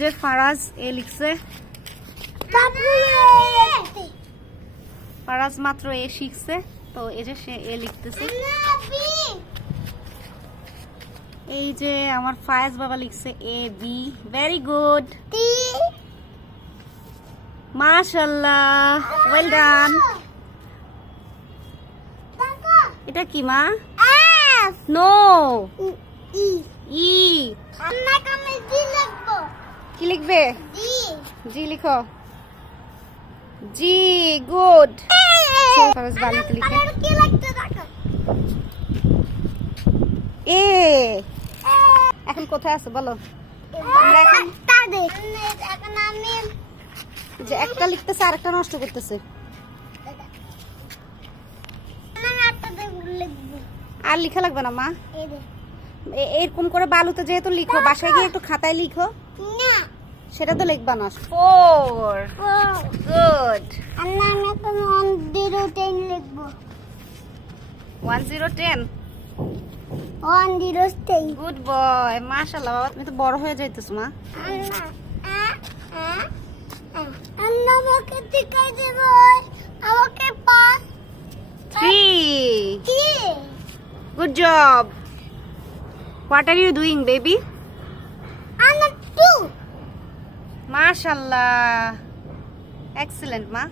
যে ফারাজ এ লিখছে, ফারাজ মাত্র এ শিখছে, তো এই যে সে এ লিখতেছে। এই যে আমার ফায়াজ বাবা লিখছে এ বি, ভেরি গুড, মাশাআল্লাহ, ওয়েল ডান। এটা কি মা? নো, ই। কি লিখবে? জি লিখো, জি, গুড। ফারাজ বালিতে লিখে এ। এখন কোথায় আছে বলো? আমরা এখন যে একটা লিখতেছে আর একটা নষ্ট করতেছে। আর লিখা লাগবে না মা, এরকম করে বালুতে যেহেতু লিখো, বাসায় গিয়ে একটু খাতায় লিখো। সেটা তো লিখবা না। 4, গুড। 1010 গুড বয়, মাশাআল্লাহ বাবা, তুমি তো বড় হয়ে যাইতেছো মা। আমাকে 3, good job. What are you doing, baby? মাশাআল্লাহ, এক্সেলেন্ট মা।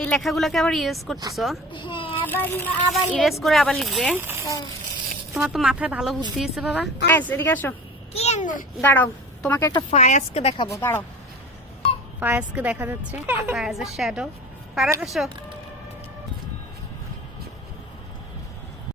এই লেখাগুলোকে আবার ইরেজ করতেছো? ইরেজ করে আবার লিখবে? তোমার তো মাথায় ভালো বুদ্ধি আছে বাবা। এদিকে আসো, দাঁড়াও, তোমাকে একটা ফায়াজকে দেখাবো, দাঁড়াও। ফায়াজকে দেখা যাচ্ছে, ফায়াজের শ্যাডো। ফারাজ আসো।